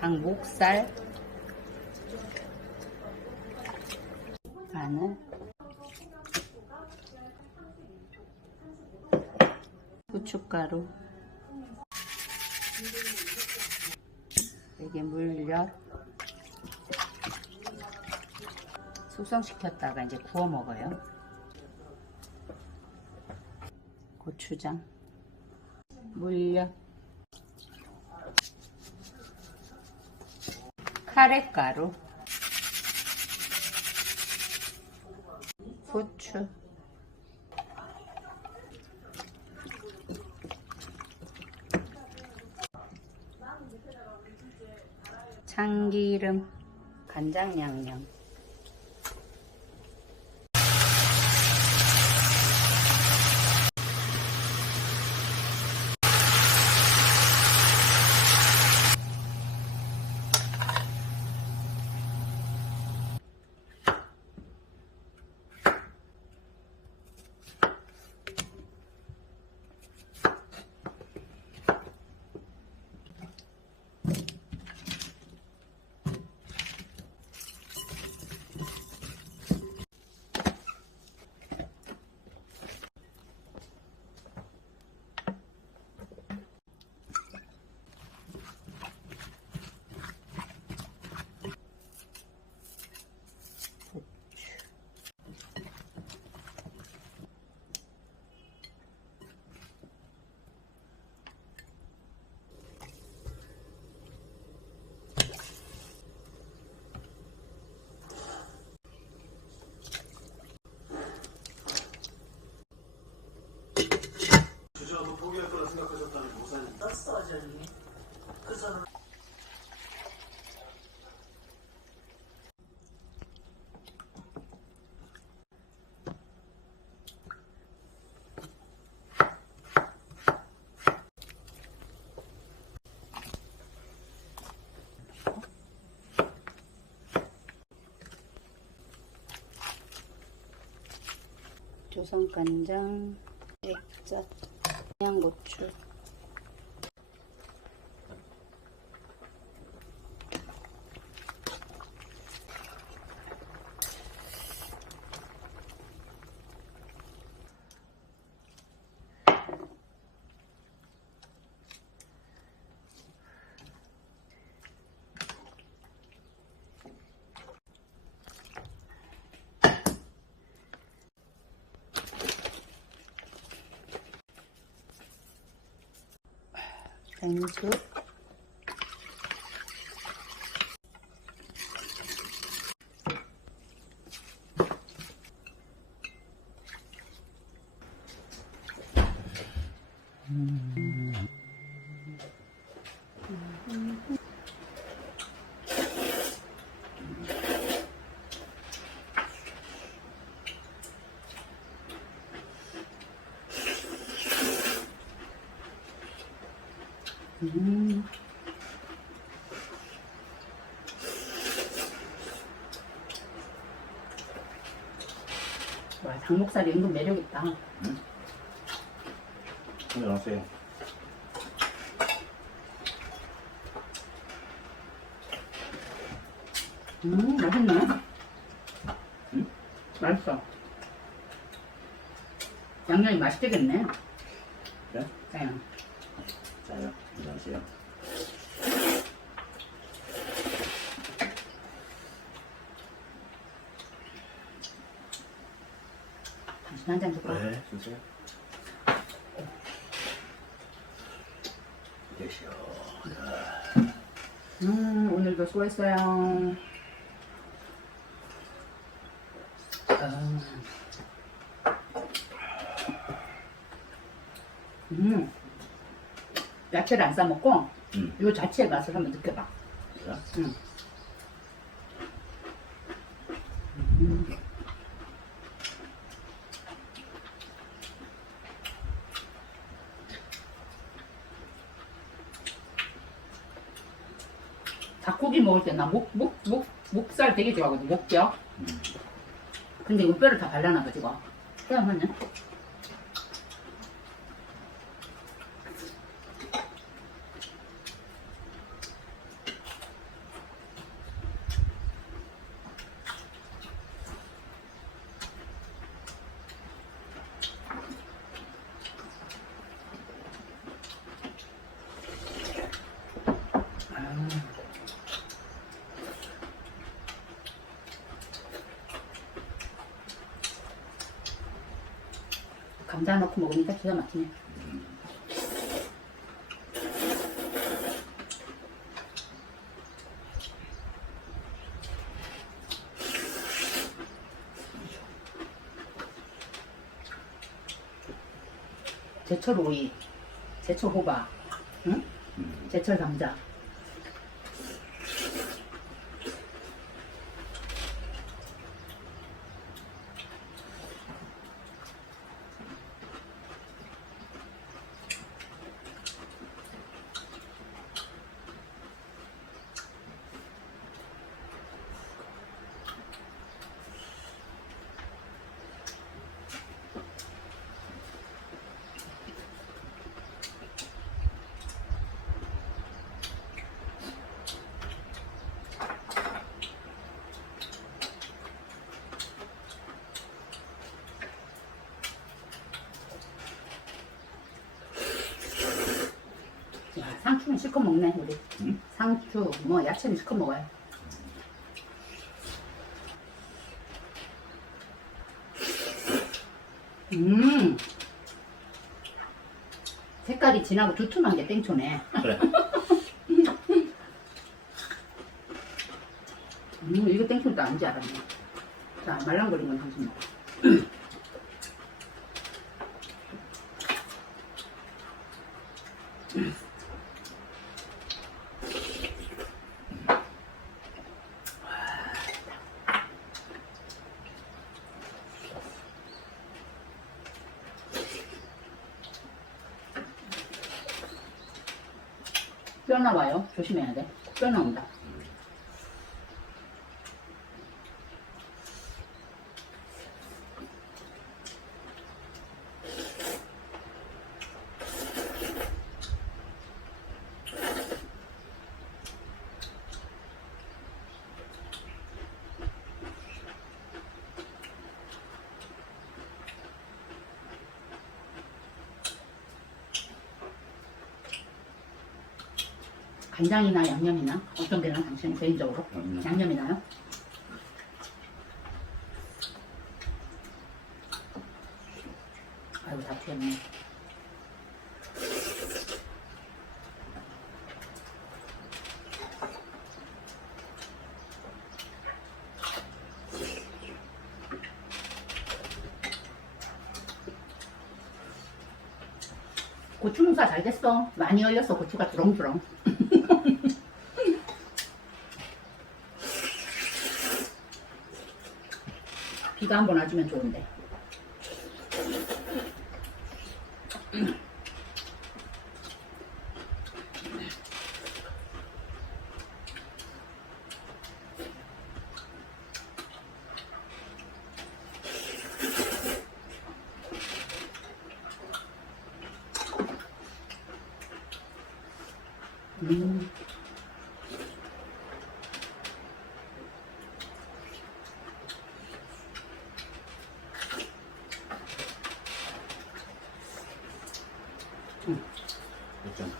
닭 목살, 마늘, 고춧가루, 여기 물엿, 숙성시켰다가 이제 구워 먹어요. 고추장, 물엿, 카레가루, 후추, 참기름, 간장 양념, 주저하고 포기할 거라 생각하셨다는 모사님 떴어 저기. 그래서 조선간장, 액젓, 양고추, 생수, 와, 닭목살이 은근 매력있다. 안녕하세요. 맛있네. 맛있어. 양념이 맛있겠네. 네? 짜요. 자요. 안녕하세요. 당신 한잔 줄까? 네, 주세요. 계시오. 오늘도 수고했어요. 야채를 안 싸먹고 이 자체의 맛을 한번 느껴봐. 그래? 닭고기 먹을 때 나 목살 되게 좋아하거든. 목뼈. 근데 이 뼈를 다 발라놔가지고 뼈만 네 감자 넣고 먹으니까 기가 막히네. 제철 오이, 제철 호박, 응? 제철 감자. 야, 상추는 실컷 먹네 우리. 응? 상추, 뭐 야채는 실컷 먹어요. 색깔이 진하고 두툼한 게 땡초네. 그래. 이거 땡초도 아닌지 알았네. 자, 말랑거린 건 당신 먹어. 뼈 나와요. 조심해야 돼. 뼈 나온다. 간장이나 양념이나 어떤 게나 당신 개인적으로 양념이 나요? 아이고 다 튀었네. 고추 농사 잘 됐어. 많이 열렸어. 고추가 주렁주렁. 비가 한번 와주면 좋은데. 음. 있잖아.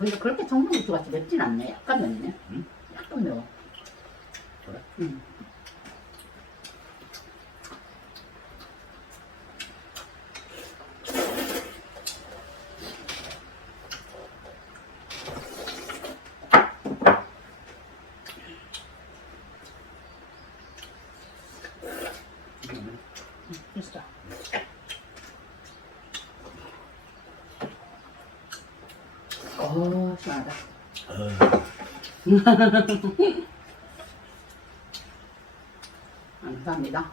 근데 그렇게 청양고추 같이 맵진 않네. 약간 맵네. 응? 약간 매워. 그래? 응. 됐어. 시원하다. 감사합니다.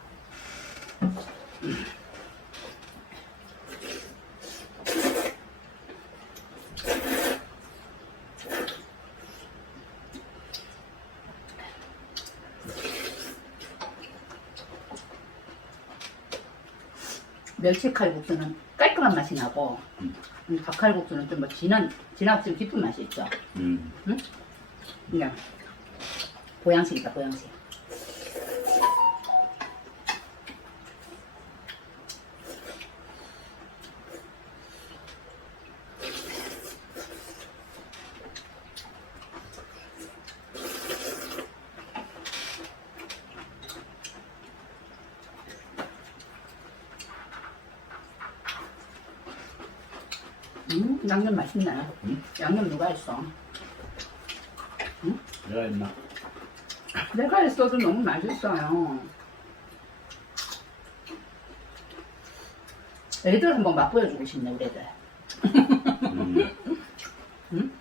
멸치 칼국수는 깔끔한 맛이 나고, 닭칼국수는 좀 뭐 진하고 좀 깊은 맛이 있죠. 응? 그냥 보양식이다, 보양식. 양념 맛있네. 양념 누가 했어? 내가 했나? 내가 했어도 너무 맛있어요. 애들 한번 맛보여주고 싶네, 우리 애들. 응?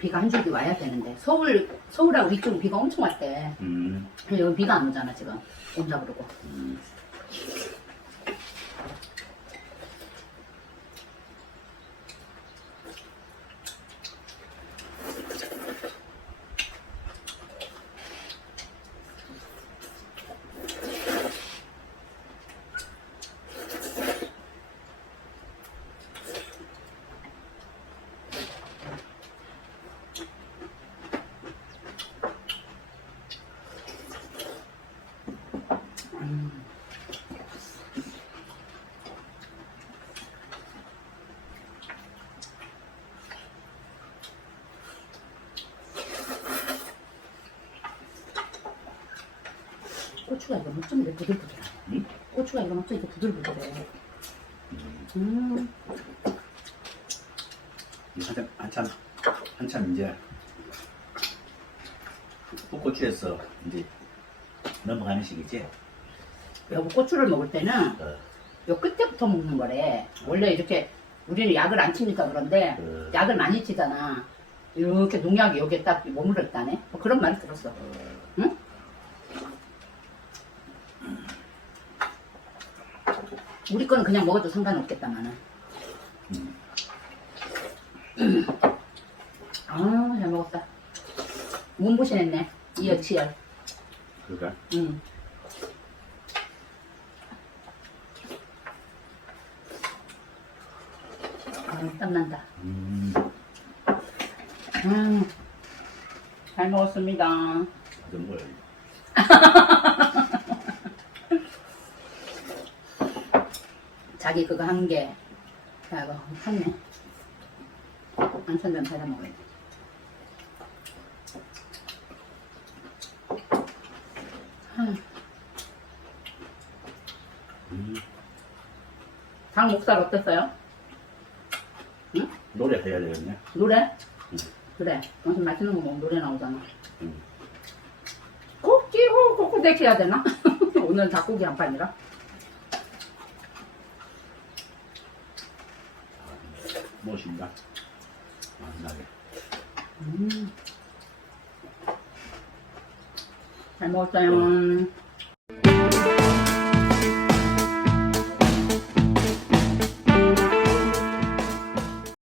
비가 한 줄기 와야 되는데 서울하고 이쪽은 비가 엄청 왔대. 여기 비가 안 오잖아 지금. 온다 그러고. 고추가 이거 뭐 좀 이렇게 부들부들해. 응? 고추가 이거 뭐 좀 이렇게 부들부들해. 한참 이제 풋고추에서 이제 넘어가는 시기지. 여보 고추를 먹을 때는 어, 요 끝에부터 먹는 거래. 원래 이렇게 우리는 약을 안 치니까 그런데 약을 많이 치잖아. 이렇게 농약이 여기에 딱 머물러 있다네. 뭐 그런 말을 들었어. 응? 우리 거는 그냥 먹어도 상관없겠다마는. 아, 잘 먹었다. 몸보신했네. 이열치열. 그러니까 응. 아, 땀난다. 잘 먹었습니다. 그런 거야. 자기 그거 한 개. 야, 이거 탔네. 안천장 달아 먹어야 돼. 닭 목살 어땠어요? 응? 노래 해야 되겠네. 노래? 응. 그래. 무슨 맛있는 거 먹으면 노래 나오잖아. 응. 꼭지고 꼭꼭 대해야 되나? 오늘 닭고기 한 판이라. 멋있다. 맛나게. 잘 먹었어요.